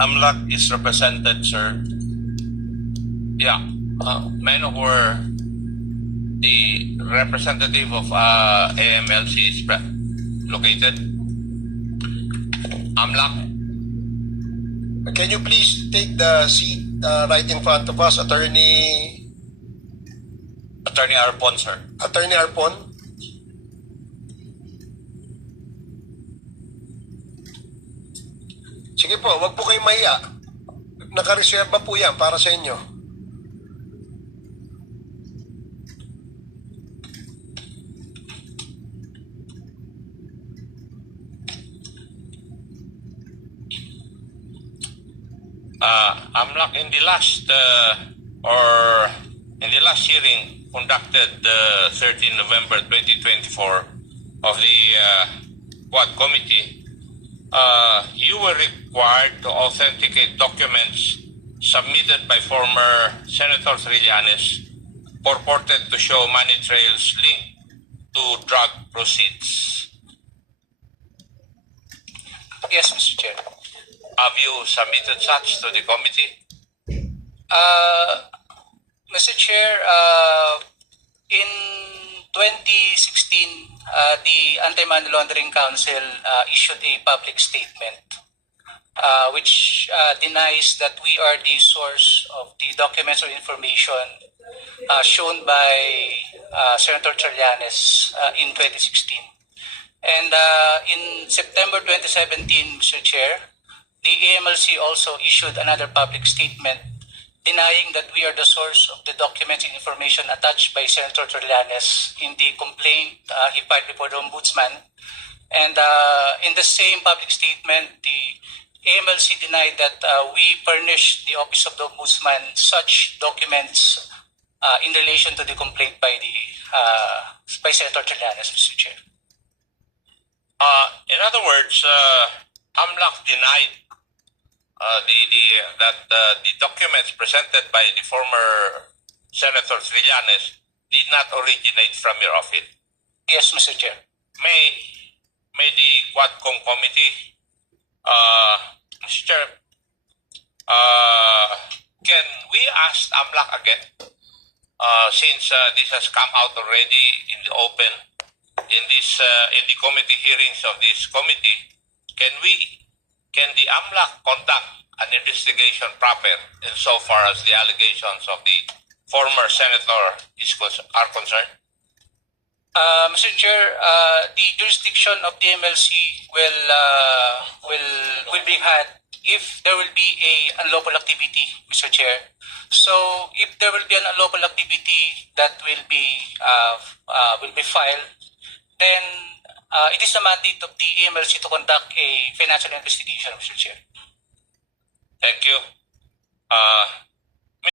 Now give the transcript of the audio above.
AMLAC is represented, sir. Yeah, uh, men who were the representative of uh, AMLC is located. AMLAC, Can you please take the seat uh, right in front of us, Attorney Attorney Arpon, sir. Attorney Arpon? Sige po, wag po kayong mahiya. Nakareserba po yan para sa inyo. uh, AMLAC in the last uh, or in the last hearing conducted uh, 13 November 2024 of the uh, Quad Committee, uh, you were required to authenticate documents submitted by former Senator Trillanes purported to show money trails linked to drug proceeds. Yes, Mr. Chair. Have you submitted such to the committee? Uh, Mr. Chair, uh, in 2016, uh, the Anti-Money Laundering Council uh, issued a public statement uh, which uh, denies that we are the source of the documents or information uh, shown by uh, Senator Trillanes uh, in 2016. And uh, in September 2017, Mr. Chair, the AMLC also issued another public statement denying that we are the source of the documents and information attached by Senator Trillanes in the complaint uh, he filed before the Ombudsman. And uh, in the same public statement, the AMLC denied that uh, we furnished the Office of the Ombudsman such documents uh, in relation to the complaint by the uh, by Senator Trillanes, Mr. Chair. Uh, in other words, uh, AMLAC denied uh, the, the, that uh, the documents presented by the former Senator Trillanes did not originate from your office. Yes, Mr. Chair. May, may the Quadcom committee, uh, Mr. Chair, uh, can we ask AMLAC again? Uh, since uh, this has come out already in the open, in this uh, in the committee hearings of this committee, can we can the AMLAC conduct an investigation proper insofar as the allegations of the former senator is are concerned? Uh, Mr. Chair, uh, the jurisdiction of the MLC will uh, will will be had if there will be a unlawful activity, Mr. Chair. So, if there will be an unlawful activity that will be uh, uh, will be filed, then uh, it is the mandate of the AMLC to conduct a financial investigation, Mr. Chair. Thank you. Uh,